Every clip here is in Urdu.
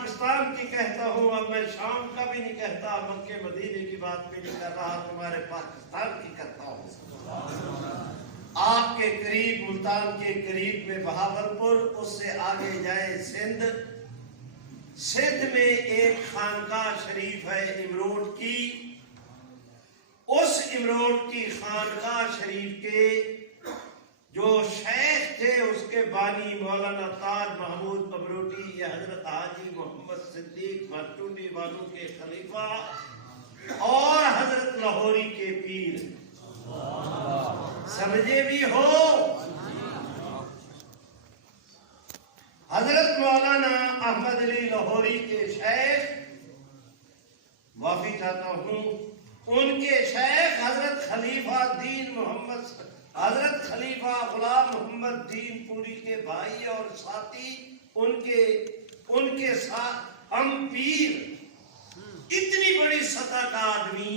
پاکستان کی کہتا ہوں، اب میں شام کا بھی نہیں کہتا، مکے مدینے کی بات بھی نہیں کر رہا، تمہارے پاکستان کی کرتا ہوں۔ آپ کے قریب، ملتان کے قریب میں بہاولپور، اس سے آگے جائے سندھ، سندھ میں ایک خانقاہ شریف ہے امروٹ کی، اس امروٹ کی خانقاہ شریف کے جو شیخ تھے، اس کے بانی مولانا تاج محمود امروٹی، یہ حضرت حاجی محمد صدیق مرچونڈی والوں کے خلیفہ اور حضرت لاہوری کے پیر، سمجھے بھی ہو۔ حضرت مولانا احمد علی لاہوری کے شیخ، معافی چاہتا ہوں، ان کے شیخ حضرت خلیفہ دین محمد، حضرت خلیفہ غلام محمد دین پوری کے بھائی اور ساتھی، ان کے ساتھ ہم پیر، اتنی بڑی سطح کا آدمی،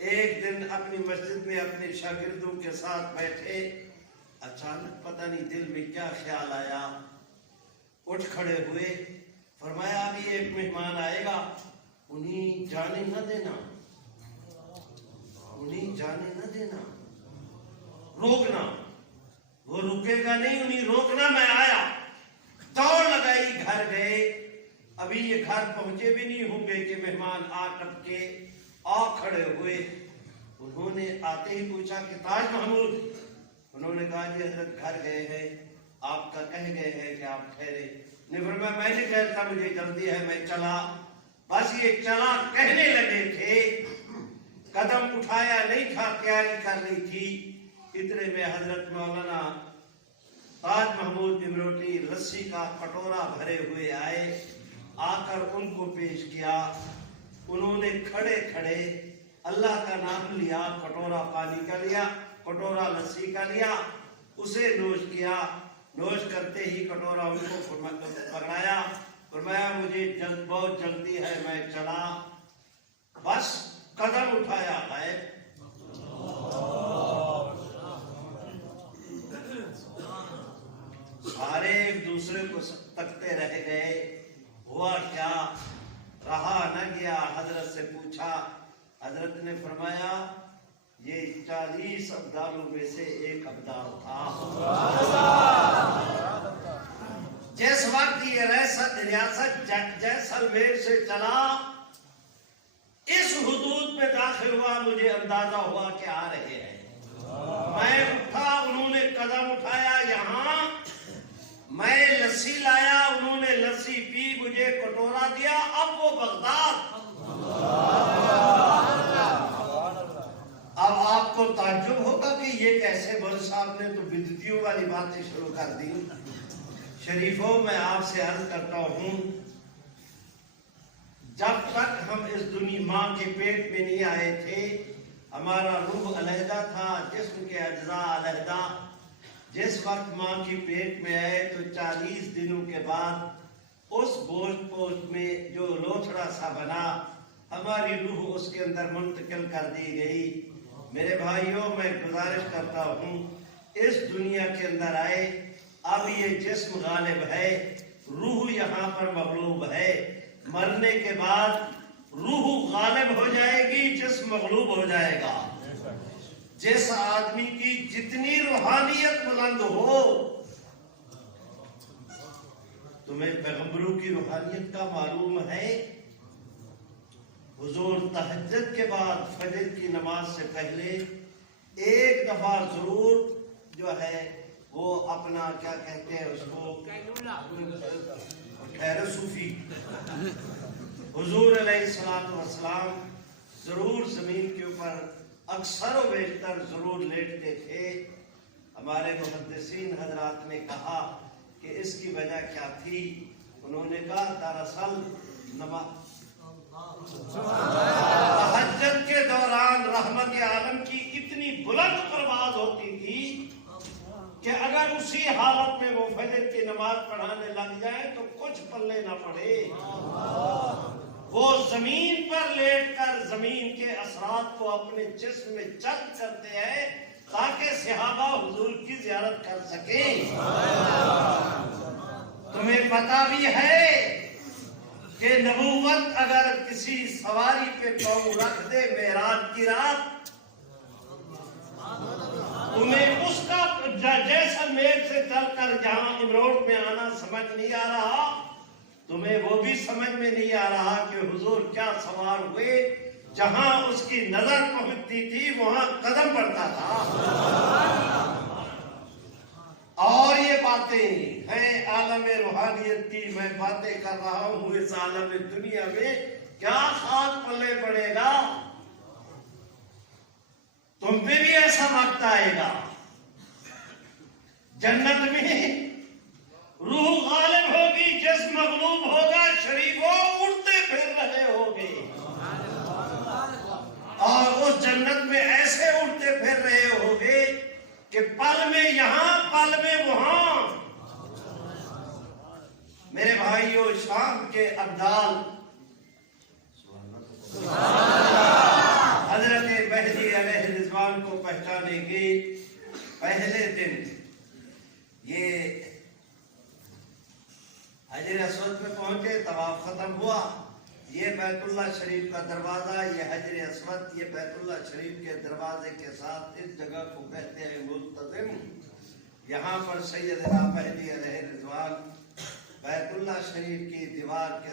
ایک دن اپنی مسجد میں اپنے شاگردوں کے ساتھ بیٹھے، اچانک پتہ نہیں دل میں کیا خیال آیا، اٹھ کھڑے ہوئے، فرمایا ابھی ایک مہمان آئے گا، انہیں جانے نہ دینا، انہیں جانے نہ دینا، روکنا، وہ رکے گا نہیں، انہیں روکنا، میں آیا، دوڑ لگائی، گھر گئے، ابھی یہ گھر پہنچے بھی نہیں ہوں گے کہ مہمان آ ٹپ کے آ کھڑے ہوئے، انہوں نے آتے ہی پوچھا کہ تاج محمود، انہوں نے کہا جی حضرت گھر گئے ہیں، آپ کا کہہ گئے ہیں کہ آپ ٹھہرے، نے فرمایا میں نہیں ٹھہرتا، مجھے جلدی ہے، میں چلا، بس یہ چلا کہنے لگے تھے، قدم اٹھایا نہیں تھا، تیاری کر رہی تھی، اتنے میں حضرت مولانا تاج محمود امروٹی لسی کا کٹورا بھرے ہوئے آئے، آ کر ان کو پیش کیا، انہوں نے کھڑے کھڑے اللہ کا نام لیا، کٹورا پانی کا لیا، کٹورا لسی کا لیا، اسے نوش کیا، نوش کرتے ہی کٹورا ان کو پکڑایا، فرمایا مجھے بہت جلدی ہے، میں چلا، بس قدم اٹھایا ہے، سارے ایک دوسرے کو تکتے رہ گئے، ہوا کیا، رہا نہ گیا، حضرت سے پوچھا، حضرت نے فرمایا یہ 40 ابدالوں میں سے ایک ابدال تھا، جس وقت یہ ریاست جیسلمیر سے چلا، اس حدود میں داخل ہوا، مجھے اندازہ ہوا کہ آ رہے ہیں، میں اٹھا، انہوں نے قدم اٹھایا یہاں، میں لسی لایا، انہوں نے لسی پی، مجھے کٹورا دیا، اب وہ بغداد، اب آپ کو تعجب ہوگا کہ یہ کیسے، مول صاحب نے تو بدعتیوں والی باتیں شروع کر دی۔ شریفوں میں آپ سے عرض کرتا ہوں، جب تک ہم اس دنیا ماں کے پیٹ میں نہیں آئے تھے، ہمارا روح علیحدہ تھا، جسم کے اجزاء علیحدہ، جس وقت ماں کی پیٹ میں آئے تو 40 دنوں کے بعد اس گوشت پوشت میں جو لوتھڑا سا بنا، ہماری روح اس کے اندر منتقل کر دی گئی۔ میرے بھائیوں، میں گزارش کرتا ہوں، اس دنیا کے اندر آئے، اب یہ جسم غالب ہے، روح یہاں پر مغلوب ہے، مرنے کے بعد روح غالب ہو جائے گی، جسم مغلوب ہو جائے گا۔ جس آدمی کی جتنی روحانیت بلند ہو، تمہیں پیغمبروں کی روحانیت کا معلوم ہے، حضور تہجد کے بعد فجر کی نماز سے پہلے ایک دفعہ ضرور جو ہے وہ اپنا کیا کہتے ہیں اس کو، خیر صوفی، حضور علیہ السلام ضرور زمین کے اوپر اکثر و بیشتر ضرور لیٹتے تھے۔ ہمارے محدثین حضرات نے کہا کہ اس کی وجہ کیا تھی، انہوں نے کہا دراصل تہجد کے دوران رحمت عالم کی اتنی بلند پرواز ہوتی تھی کہ اگر اسی حالت میں وہ فجر کی نماز پڑھانے لگ جائے تو کچھ پلے نہ پڑے، وہ زمین پر لیٹ کر زمین کے اثرات کو اپنے جسم میں جذب کرتے ہیں تاکہ صحابہ حضور کی زیارت کر سکیں۔ تمہیں پتہ بھی ہے کہ نبوت اگر کسی سواری پہ پاؤں رکھ دے معراج کی رات، تمہیں اس کا جیسلمیر سے چل کر جہاں امروٹ میں آنا سمجھ نہیں آ رہا، تمہیں وہ بھی سمجھ میں نہیں آ رہا کہ حضور کیا سوار ہوئے، جہاں اس کی نظر پہنچتی تھی وہاں قدم پڑتا تھا۔ اور یہ باتیں ہیں عالم روحانیت کی، میں باتیں کر رہا ہوں اس عالم دنیا میں کیا خاک پلے پڑے گا، تم پہ بھی ایسا وقت آئے گا۔ جنت میں روح غالب ہوگی، جسم مغلوب ہوگا، شریفوں اڑتے پھر رہے ہوگے، اور اس جنت میں ایسے اڑتے پھر رہے ہوگے کہ پل میں یہاں پل میں وہاں۔ میرے بھائیوں، شام کے ابدال حضرت مہدی علیہ رضوان کو پہچانے کے پہلے دن یہ حجر اسود میں پہنچے، طواف ختم ہوا، یہ بیت اللہ شریف کا دروازہ، یہ حجر اسود، یہ بیت اللہ شریف کے دروازے کے ساتھ اس جگہ کو کہتے ہیں ملتزم۔ یہاں پر سیدنا مہدی علیہ رضوان بیت اللہ شریف کی دیوار کے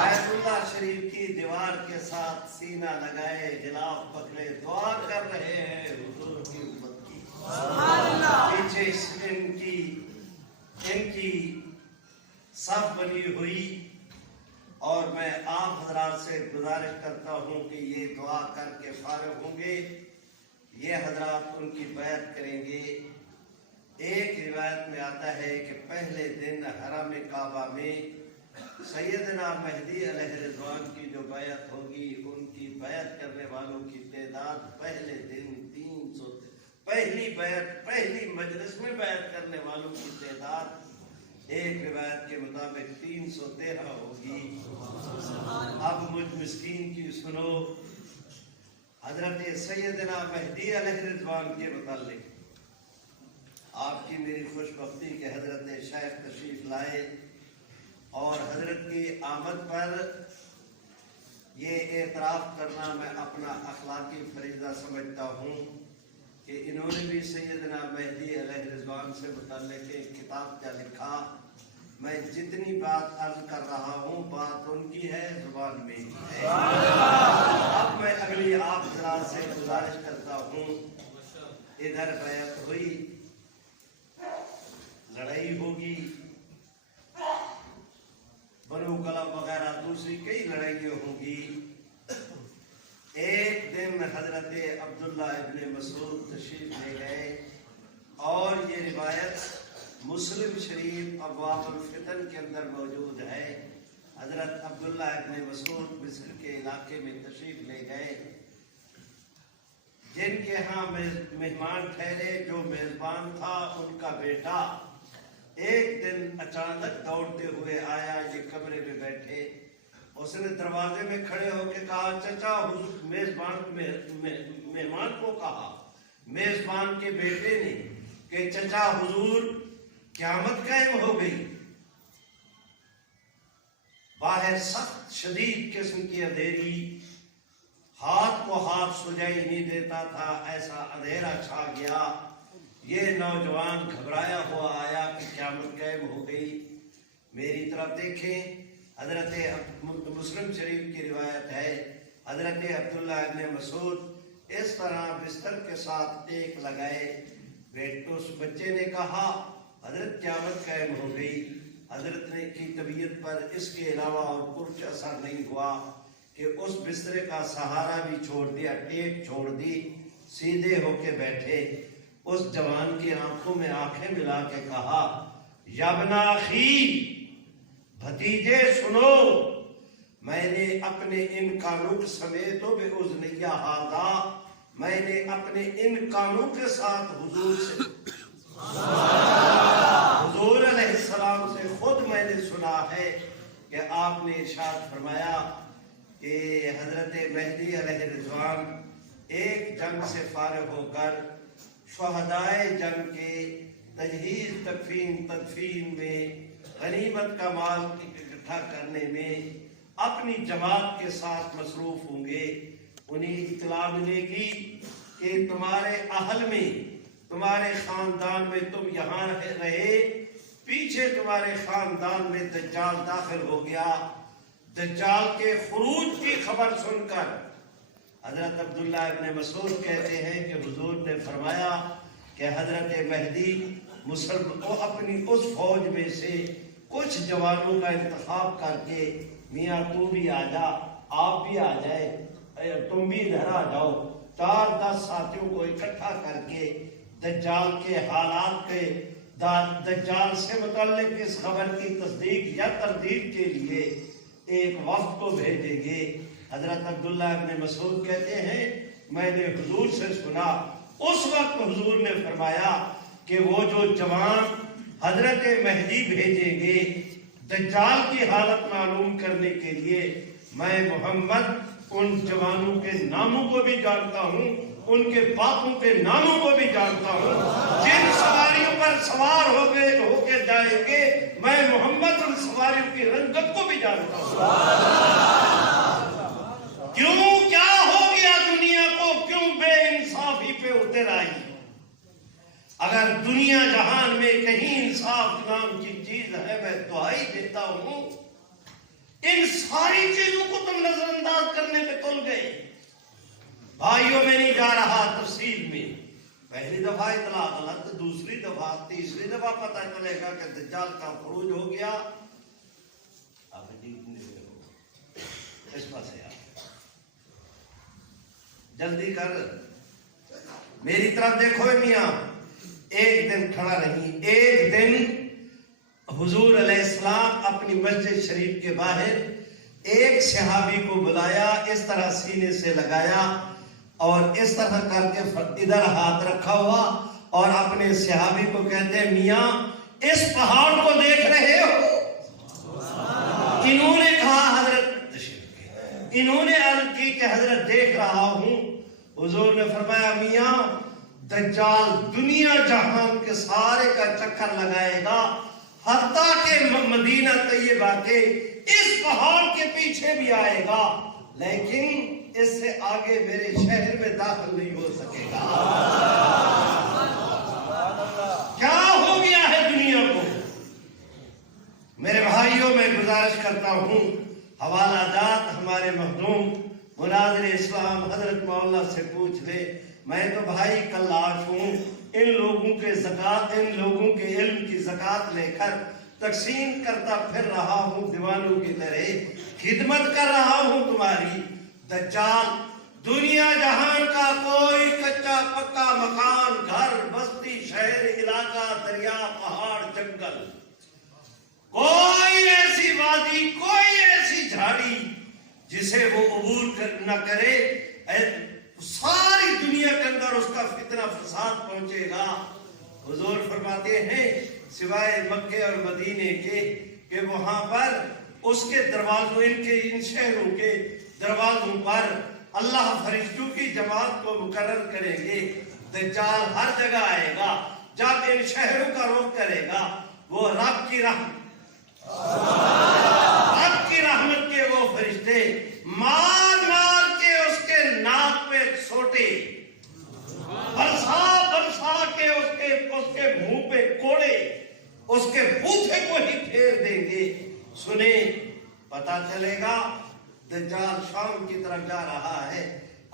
بیت اللہ شریف کی دیوار کے ساتھ سینہ لگائے، غلاف پکڑے، دعا کر رہے ہیں حضور کی امت کی۔ پیچھے ان کی صف بنی ہوئی، اور میں آپ حضرات سے گزارش کرتا ہوں کہ یہ دعا کر کے فارغ ہوں گے، یہ حضرات ان کی بیعت کریں گے۔ ایک روایت میں آتا ہے کہ پہلے دن حرم کعبہ میں سیدنا مہدی علیہ رضوان کی جو بیعت ہوگی، ان کی بیعت کرنے والوں کی تعداد پہلے دن 300، پہلی مجلس میں بیعت کرنے والوں کی تعداد ایک روایت کے مطابق 313 ہوگی۔ اب مجھ مسکین کی سنو، حضرت سیدنا مہدی علیہ رضوان کے متعلق آپ کی میری خوش بختی کہ حضرت شیخ تشریف لائے، اور حضرت کی آمد پر یہ اعتراف کرنا میں اپنا اخلاقی فریضہ سمجھتا ہوں کہ انہوں نے بھی سیدنا مہدی علیہ رضوان سے متعلق ایک کتاب کیا لکھا۔ میں جتنی بات عرض کر رہا ہوں بات ان کی ہے، زبان میں ہے۔ اب میں اگلی آپ حضرات سے گزارش کرتا ہوں، ادھر بیعت ہوئی، لڑائی ہوگی، بنو کلب وغیرہ دوسری کئی لڑائیاں ہوں گی۔ ایک دن حضرت عبداللہ ابن مسعود تشریف لے گئے، اور یہ روایت مسلم شریف ابواب الفتن کے اندر موجود ہے۔ حضرت عبداللہ ابن مسعود مصر کے علاقے میں تشریف لے گئے، جن کے ہاں مہمان ٹھہرے، جو میزبان تھا ان کا بیٹا ایک دن اچانک دوڑتے ہوئے آیا، یہ کمرے میں بیٹھے، اس نے دروازے میں کھڑے ہو کے کہا، چچا حضور، مہمان کو کہا میزبان کے بیٹے نے کہ چچا حضور قیامت قائم ہو گئی۔ باہر سخت شدید قسم کی اندھیری، ہاتھ کو ہاتھ سجائی نہیں دیتا تھا، ایسا اندھیرا چھا گیا۔ یہ نوجوان گھبرایا ہوا آیا کہ قیامت قائم ہو گئی۔ میری طرف دیکھیں، حضرت مسلم شریف کی روایت ہے، حضرت عبداللہ ابن مسعود اس طرح بستر کے ساتھ ٹیک لگائے، اس بچے نے کہا حضرت قیامت قائم ہو گئی۔ حضرت نے کی طبیعت پر اس کے علاوہ اور کچھ اثر نہیں ہوا کہ اس بستر کا سہارا بھی چھوڑ دیا، ٹیک چھوڑ دی، سیدھے ہو کے بیٹھے۔ اس جوان کی آنکھوں میں آنکھیں ملا کے کہا، یا ابن اخی، بھتیجے سنو، میں نے اپنے ان کانوں سمیت بے اذنیہ ہذا، میں نے اپنے ان کانوں کے ساتھ حضور علیہ السلام سے خود میں نے سنا ہے کہ آپ نے ارشاد فرمایا کہ حضرت مہدی علیہ رضوان ایک جنگ سے فارغ ہو کر شہدائے جنگ کے تجہیز تدفین میں، غنیمت کا مال اکٹھا کرنے میں اپنی جماعت کے ساتھ مصروف ہوں گے، انہیں اطلاع ملے گی کہ تمہارے اہل میں، تمہارے خاندان میں تم یہاں رہے، پیچھے تمہارے خاندان میں دجال داخل ہو گیا۔ دجال کے خروج کی خبر سن کر حضرت عبداللہ ابن مسعود کہتے ہیں کہ حضور نے فرمایا کہ حضرت مہدی مسلمانوں اپنی اس فوج میں سے کچھ جوانوں کا انتخاب کر کے، میاں تو بھی آ جا، آپ بھی آ جائے، تم بھی ادھر آ جاؤ، 4-10 ساتھیوں کو اکٹھا کر کے دجال کے حالات کے، دجال سے متعلق اس خبر کی تصدیق یا تردید کے لیے ایک وفد کو بھیجیں گے۔ حضرت عبداللہ ابن مسعود کہتے ہیں میں نے حضور سے سنا، اس وقت حضور نے فرمایا کہ وہ جو جوان حضرت مہدی بھیجیں گے دجال کی حالت معلوم کرنے کے لیے، میں محمد ان جوانوں کے ناموں کو بھی جانتا ہوں، ان کے باپوں کے ناموں کو بھی جانتا ہوں، جن سواریوں پر سوار ہو کے جائیں گے میں محمد ان سواریوں کی رنگت کو بھی جانتا ہوں۔ کیوں کیا ہو گیا دنیا کو، کیوں بے انصافی پہ اتر آئی؟ اگر دنیا جہان میں کہیں انصاف نام کی چیز ہے، میں دعائی دیتا ہوں ان ساری چیزوں کو تم نظر انداز کرنے پہ تل گئے۔ بھائیوں میں نہیں جا رہا تفصیل میں، پہلی دفعہ اطلاع غلط، دوسری دفعہ، تیسری دفعہ پتہ چلے گا کہ دجال کا خروج ہو گیا۔ اب اس پاس ہے، جلدی کر، میری طرف دیکھو میاں۔ ایک دن کھڑا رہی، ایک دن حضور علیہ السلام اپنی مسجد شریف کے باہر ایک صحابی کو بلایا، اس طرح سینے سے لگایا اور اس طرح کر کے ادھر ہاتھ رکھا ہوا، اور اپنے صحابی کو کہتے ہیں میاں اس پہاڑ کو دیکھ رہے ہو؟ انہوں نے کہا حضرت، انہوں نے عرض کی کہ حضرت دیکھ رہا ہوں۔ حضور نے فرمایا میاں دجال دنیا جہان کے سارے کا چکر لگائے گا، حتیٰ کہ مدینہ طیبہ کے اس پہاڑ کے پیچھے بھی آئے گا، لیکن اس سے آگے میرے شہر میں داخل نہیں ہو سکے گا۔ کیا ہو گیا ہے دنیا کو؟ میرے بھائیوں میں گزارش کرتا ہوں، حوالہ جات ہمارے مخدوم مناظر اسلام حضرت مولانا سے پوچھ لے۔ میں تو بھائی کلاش ہوں، ان لوگوں کے زکوٰۃ، ان لوگوں کے علم کی زکوٰۃ لے کر تقسیم کرتا پھر رہا ہوں، دیوانوں کی طرح خدمت کر رہا ہوں تمہاری۔ دجال دنیا جہان کا کوئی کچا پکا مکان، گھر، بستی، شہر، علاقہ، دریا، پہاڑ، جنگل، کوئی ایسی وادی، کوئی ایسی جھاڑی جسے وہ عبور نہ کرے، ساری دنیا کے اندر اس کا فتنہ فساد پہنچے گا۔ حضور فرماتے ہیں سوائے مکے اور مدینے کے کہ وہاں پر اس کے دروازوں، ان شہروں کے دروازوں پر اللہ فرشتوں کی جماعت کو مقرر کریں گے۔ دجال ہر جگہ آئے گا، جب ان شہروں کا رخ کرے گا وہ رب کی رحمت کے وہ فرشتے مار مار کے اس کے ناک پہ سوٹے، برسا کے اس کے منہ پہ کوڑے، اس کے بوتھے کو ہی پھیر دیں گے۔ سنیں، پتا چلے گا دجال شام کی طرف جا رہا ہے،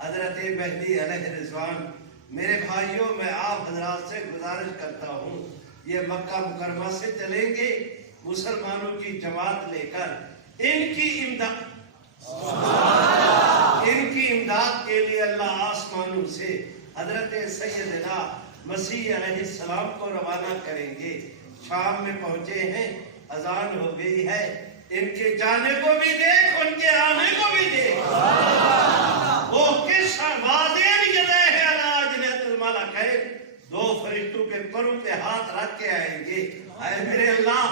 حضرت مہدی علیہ رضوان۔ میرے بھائیوں میں آپ حضرات سے گزارش کرتا ہوں، یہ مکہ مکرمہ سے چلیں گے مسلمانوں کی جماعت لے کر، ان کی امداد کے لیے اللہ آسمانوں سے حضرت سیدنا مسیح علیہ السلام کو روانہ کریں گے۔ شام میں پہنچے ہیں، اذان ہو گئی ہے، ان کے جانے کو بھی دیکھ، ان کے آنے کو بھی دیکھ۔ وہ کس وادین یدیہ علی اجنحۃ الملائکۃ، دو فرشتوں کے پروں پہ ہاتھ رکھ کے آئیں گے۔ اے میرے اللہ،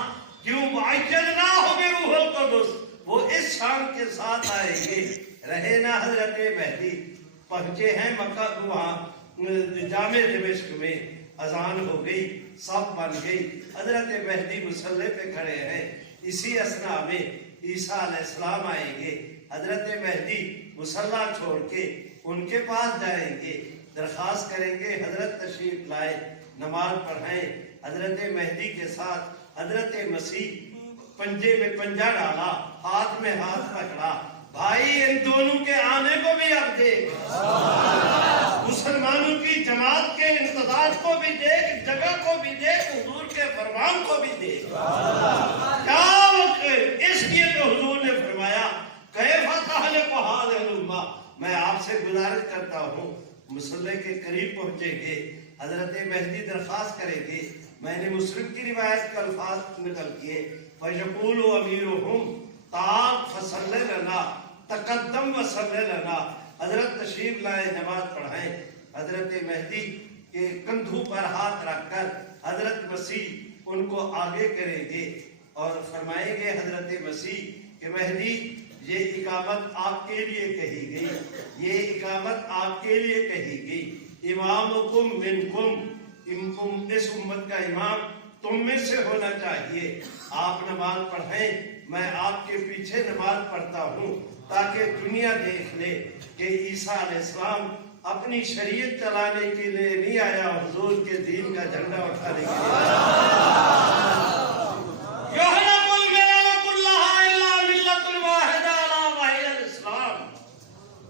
کیوں وَأَيَّدْنَاهُ بِرُوحِ الْقُدُسِ، وہ اس شان کے ساتھ آئیں گے۔ رہے نا حضرت مہدی، پہنچے ہیں مکہ، وہاں جامع دمشق میں، اذان ہو گئی، صف بن گئی. حضرت مہدی مصلی پہ کھڑے ہیں. اسی اسنا میں عیسیٰ علیہ السلام آئیں گے. حضرت مہدی مصلی چھوڑ کے ان کے پاس جائیں گے, درخواست کریں گے حضرت تشریف لائے, نماز پڑھائیں. حضرت مہدی کے ساتھ حضرت مسیح پنجے میں پنجہ ڈالا, ہاتھ میں ہاتھ پکڑا. بھائی ان دونوں کے آنے کو بھی اب دیکھ, مسلمانوں کی جماعت کے انتظار کو بھی دیکھ, جگہ کو بھی دیکھ, حضور کے فرمان کو بھی دیکھ. کیا وقت اس لیے جو حضور نے فرمایا کیف تہلک ھذہ الامہ, میں آپ سے گزارش کرتا ہوں مصلی کے قریب پہنچیں گے. حضرت مہدی درخواست کریں گے. میں نے مسلم کی روایت کے الفاظ نقل کیے, فیقول امیرہم تعال فصلی لنا, تقدم وصلی لنا. حضرت تشریف لائے, نماز پڑھائیں. حضرت مہدی کے کندھوں پر ہاتھ رکھ کر حضرت مسیح ان کو آگے کریں گے اور فرمائیں گے حضرت مسیح کہ مہدی یہ اقامت آپ کے لیے کہی گئی, یہ اقامت آپ کے لیے کہی گئی. امامکم منکم, اس امت کا امام تم میں سے ہونا چاہیے. آپ نماز پڑھائیں, میں آپ کے پیچھے نماز پڑھتا ہوں تاکہ دنیا دیکھ لے کہ عیسیٰ علیہ السلام اپنی شریعت چلانے کے لیے نہیں آیا, حضور کے دین کا جھنڈا اٹھانے کے لیے.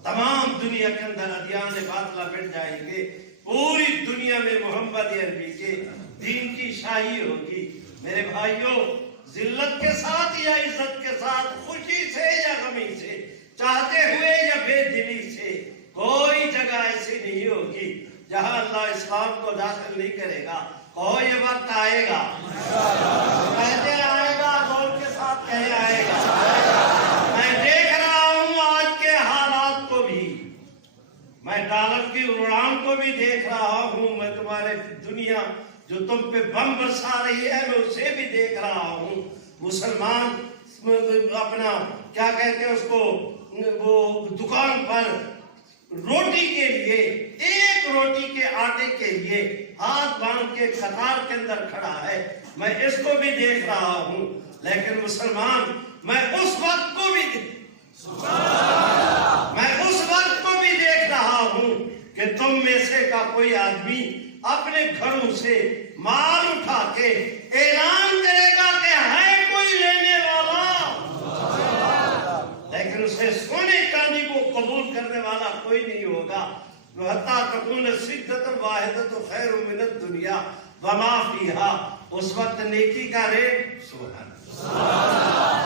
تمام دنیا کے اندر ادیان باطلہ مٹ جائیں گے, پوری دنیا میں محمد عربی کے دین کی شاہی ہوگی. میرے بھائیوں, ذلت کے ساتھ یا عزت کے ساتھ, خوشی سے یا غمی سے, چاہتے ہوئے یا بے دلی سے, کوئی جگہ ایسی نہیں ہوگی جہاں اللہ اسلام کو داخل نہیں کرے گا. کہو یہ وقت آئے گا, کہتے آئے گا, غور کے ساتھ کہے آئے گا. میں دیکھ رہا ہوں آج کے حالات کو بھی, میں ڈالر کی اڑان کو بھی دیکھ رہا ہوں, میں تمہارے دنیا جو تم پہ بم برسا رہی ہے میں اسے بھی دیکھ رہا ہوں. مسلمان اپنا کیا کہتے ہیں اس کو, وہ دکان پر روٹی کے لیے, ایک روٹی کے آٹے کے لیے ہاتھ باندھ کے قطار کے اندر کھڑا ہے, میں اس کو بھی دیکھ رہا ہوں. لیکن مسلمان, میں اس وقت کو بھی دیکھ رہا ہوں کہ تم میں سے کا کوئی آدمی اپنے گھروں سے مال اٹھا کے اعلان کرے گا کہ ہے کوئی لینے والا, لیکن اسے سونے چاندی کو قبول کرنے والا کوئی نہیں ہوگا. حتیٰ تکون الصدۃ الواحدۃ خیر من الدنیا وما فیہا. اس وقت نیکی کا ریٹ سبحان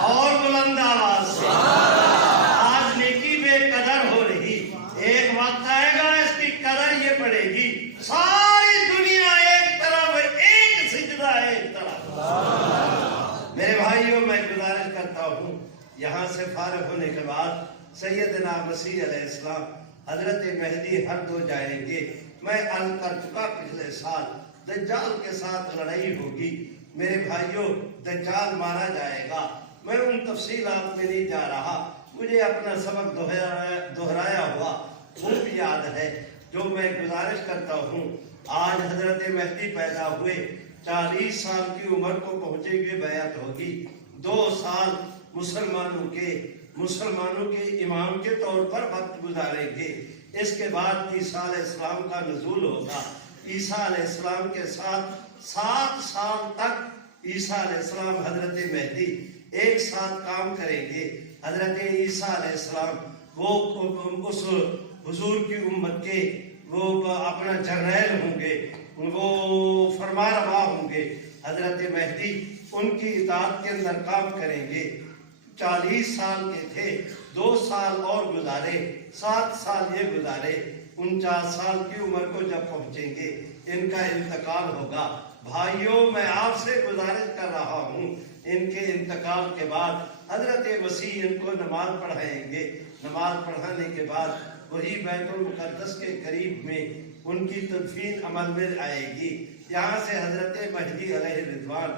اور بلند آواز سے, آج نیکی بے قدر ہو رہی, ایک وقت آئے گا اس کی قدر یہ پڑے گی. ساری دنیا ایک طرف, ایک سجدہ ایک طرف. میرے بھائیوں, میں گزارش کرتا ہوں یہاں سے فارغ ہونے کے بعد سیدنا مسیح علیہ السلام حضرت مہدی ہر دو جائیں گے. میں عرض کر چکا پچھلے سال دجال کے ساتھ لڑائی ہوگی. میرے بھائیوں, دجال مارا جائے گا. میں ان تفصیلات میں نہیں جا رہا, مجھے اپنا سبق دہرایا ہوا خوب یاد ہے. جو میں گزارش کرتا ہوں, آج حضرت مہدی پیدا ہوئے, 40 سال کی عمر کو پہنچیں گے, بیعت ہوگی. 2 سال مسلمانوں کے امام کے طور پر وقت گزاریں گے. اس کے بعد عیسیٰ علیہ السلام کا نزول ہوگا. عیسیٰ علیہ السلام کے ساتھ 7 سال تک عیسیٰ علیہ السلام حضرت مہدی ایک ساتھ کام کریں گے. حضرت عیسیٰ علیہ السلام وہ اس حضور کی امت کے وہ اپنا جرنیل ہوں گے, وہ فرما روا ہوں گے. حضرت مہدی ان کی اطاعت کے اندر کام کریں گے. 40 سال کے تھے, 2 سال اور گزارے, 7 سال یہ گزارے. 49 سال کی عمر کو جب پہنچیں گے ان کا انتقال ہوگا. بھائیوں, میں آپ سے گزارش کر رہا ہوں, ان کے انتقال کے بعد حضرت مسیح ان کو نماز پڑھائیں گے. نماز پڑھانے کے بعد وہی بیت المقدس کے قریب میں ان کی تدفین عمل میں آئے گی. یہاں سے حضرت مہدی علیہ رضوان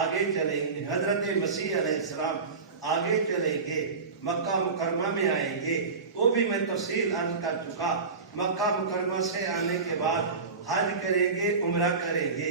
آگے چلیں گے, حضرت مسیح علیہ السلام آگے چلیں گے, مکہ مکرمہ میں آئیں گے. وہ بھی میں تفصیل عرض کر چکا. مکہ مکرمہ سے آنے کے بعد حج کریں گے, عمرہ کریں گے.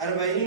40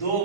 2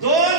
2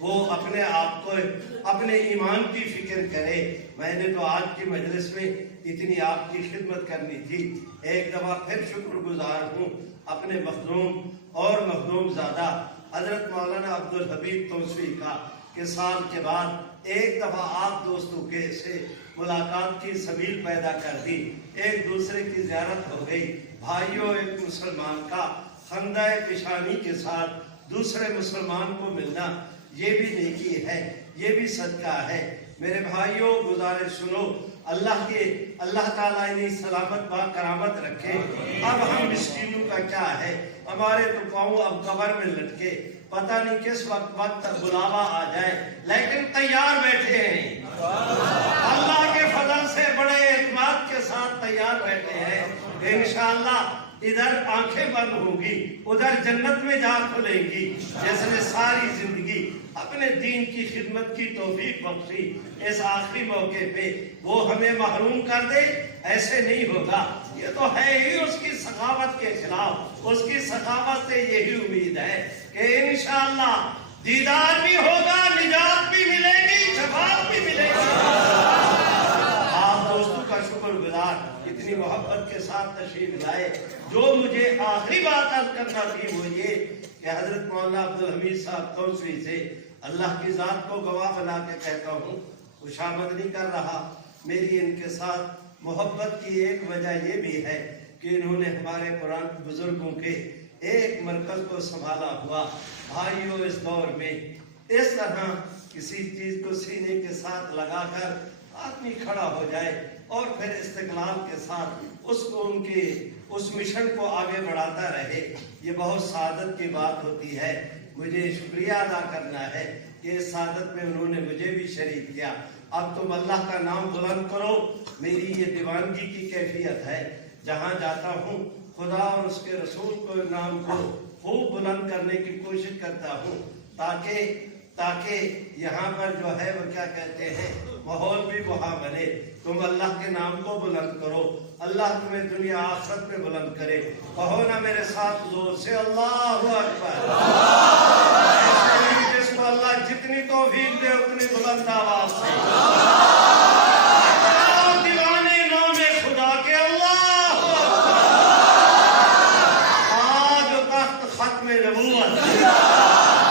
وہ اپنے آپ کو اپنے ایمان کی فکر کرے. میں نے تو آج کی مجلس میں اتنی آپ کی خدمت کرنی تھی. ایک دفعہ پھر شکر گزار ہوں اپنے مخدوم اور مخدوم زادہ حضرت مولانا عبدالحبیب توسوی کا کہ سال کے بعد ایک دفعہ آپ دوستوں کے سے ملاقات کی سبیل پیدا کر دی. ایک دوسرے کی زیارت ہو گئی. بھائیوں، ایک مسلمان کا خندہ پیشانی کے ساتھ دوسرے مسلمان کو ملنا یہ بھی نیکی ہے، یہ بھی صدقہ ہے. میرے بھائیوں، گزارش سنو، اللہ تعالیٰ انہیں سلامت با کرامت رکھے. اب ہم مسکینوں کا کیا ہے؟ ہمارے تو پاؤں اب قبر میں لٹکے، پتہ نہیں کس وقت بلاوا آ جائے، لیکن تیار بیٹھے ہیں. اللہ کے فضل سے بڑے اعتماد کے ساتھ تیار بیٹھے ہیں. انشاءاللہ ادھر آنکھیں بند ہوں گی، ادھر جنت میں جا کھلیں گی. جس نے ساری زندگی اپنے دین کی خدمت کی توفیق بخشی، اس آخری موقع پہ وہ ہمیں محروم کر دے، ایسے نہیں ہوگا. یہ تو ہے ہی اس کی سخاوت کے خلاف. اس کی سخاوت سے یہی امید ہے کہ انشاءاللہ دیدار بھی ہوگا، نجات بھی ملے گی، شفاعت بھی ملے گی. آپ دوستوں کا شکر گزار اتنی محبت کے ساتھ تشریف لائے. جو مجھے آخری بات عرض کرنا تھی وہ یہ کہ حضرت مولانا عبدالحمید صاحب توسوی سے اللہ کی ذات کو گواہ بنا کے کہتا ہوں، خوشامد نہیں کر رہا. میری ان کے ساتھ محبت کی ایک وجہ یہ بھی ہے کہ انہوں نے ہمارے پرانے بزرگوں کے ایک مرکز کو سنبھالا ہوا. بھائیوں، اس دور میں اس طرح کسی چیز کو سینے کے ساتھ لگا کر آدمی کھڑا ہو جائے اور پھر استقلال کے ساتھ اس مشن کو آگے بڑھاتا رہے، یہ بہت سعادت کی بات ہوتی ہے. مجھے شکریہ ادا کرنا ہے کہ اس سعادت میں انہوں نے مجھے بھی شریک کیا. اب تم اللہ کا نام بلند کرو. میری یہ دیوانگی کی کیفیت ہے. جہاں جاتا ہوں خدا اور اس کے رسول کو نام کو خوب بلند کرنے کی کوشش کرتا ہوں تاکہ یہاں پر جو ہے وہ کیا کہتے ہیں ماحول بھی وہاں بنے. تم اللہ کے نام کو بلند کرو، اللہ تمہیں دنیا آخرت میں بلند کرے. کہو نا میرے ساتھ زور سے اللہ اکبر. جس کو اللہ جتنی توفیق دے اتنی بلند آواز سے دیوانے نام خدا کے اللہ اکبر. آج تخت ختم نبوت،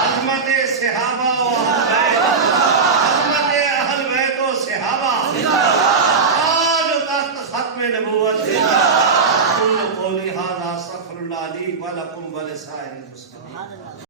عظمت صحابہ و عظمت اہل بیت و صحابہ، آج تخت ختم نبوت. قولوا قولی ھذا استغفر اللہ لی ولکم ولسائر المسلمین.